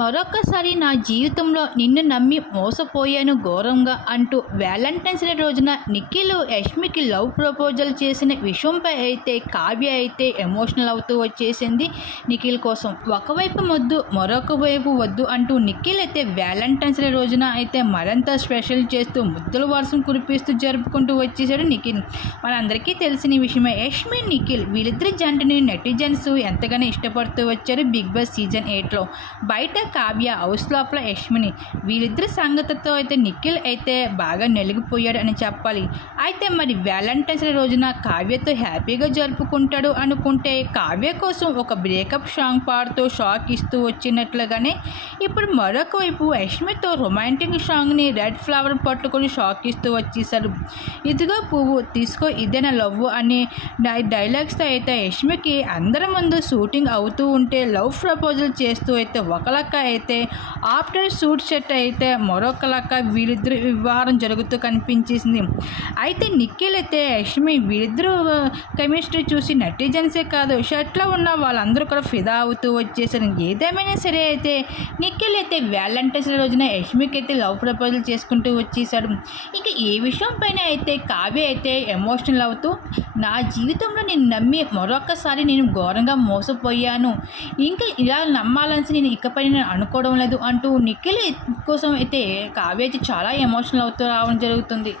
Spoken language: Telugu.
మరొకసారి నా జీవితంలో నిన్ను నమ్మి మోసపోయాను ఘోరంగా అంటూ వ్యాలంటైన్స్ డే రోజున నిఖిల్ యష్మికి లవ్ ప్రపోజల్ చేసిన విషయంపై అయితే కావ్య అయితే ఎమోషనల్ అవుతూ వచ్చేసింది నిఖిల్ కోసం. ఒకవైపు వద్దు మరొక వైపు వద్దు అంటూ నిఖిల్ అయితే వ్యాలంటైన్స్ డే రోజున అయితే మరింత స్పెషల్ చేస్తూ ముద్దుల వర్షం కురిపిస్తూ జరుపుకుంటూ వచ్చేసాడు నిఖిల్. మనందరికీ తెలిసిన విషయమే యష్మి నిఖిల్ వీళ్ళిద్దరి జంటని నెటిజన్స్ ఎంతగానో ఇష్టపడుతూ వచ్చారు బిగ్ బాస్ సీజన్ ఎయిట్లో. బయట కావ్య హౌస్ లోపల యష్మిని వీరిద్దరి సంగతితో అయితే నిఖిల్ అయితే బాగా నలిగిపోయాడు అని చెప్పాలి. అయితే మరి వ్యాలంటైన్స్ డే రోజున కావ్యతో హ్యాపీగా జరుపుకుంటాడు అనుకుంటే కావ్య కోసం ఒక బ్రేకప్ సాంగ్ పాడుతూ షాక్ ఇస్తూ వచ్చినట్లుగానే ఇప్పుడు మరొక వైపు యష్మితో రొమాంటిక్ సాంగ్ని రెడ్ ఫ్లవర్ పట్టుకొని షాక్ ఇస్తూ వచ్చేసారు ఇదిగో పువ్వు తీసుకో ఇదేనా లవ్ అని డై డైలాగ్స్తో అయితే యష్మికి అందరి ముందు షూటింగ్ అవుతూ ఉంటే లవ్ ప్రపోజల్ చేస్తూ అయితే ఒకలా లక్క అయితే ఆఫ్టర్ షూట్ సెట్ అయితే మరొక లక్క వీళ్ళిద్దరు వివాహం జరుగుతూ కనిపించేసింది అయితే నిఖిల్ అయితే యష్మి వీళ్ళిద్దరూ కెమిస్ట్రీ చూసి నటిజన్సే కాదు షర్ట్లో ఉన్న వాళ్ళందరూ కూడా ఫిదా అవుతూ వచ్చేసారు. ఏదేమైనా సరే అయితే నిఖిల్ అయితే వ్యాలంటైన్స్ రోజున యష్మికి అయితే లవ్ ప్రపోజల్ చేసుకుంటూ వచ్చేసాడు. ఇంకా ఏ విషయం పైన అయితే కావ్య అయితే ఎమోషనల్ అవుతూ నా జీవితంలో నేను నమ్మి మరొకసారి నేను ఘోరంగా మోసపోయాను. ఇంకా ఇలా నమ్మాలని నేను ఇకపై నేను అనుకోవడం లేదు అంటూ నిఖిల్ కోసం అయితే కావ్య అయితే చాలా ఎమోషనల్ అవుతూ రావడం జరుగుతుంది.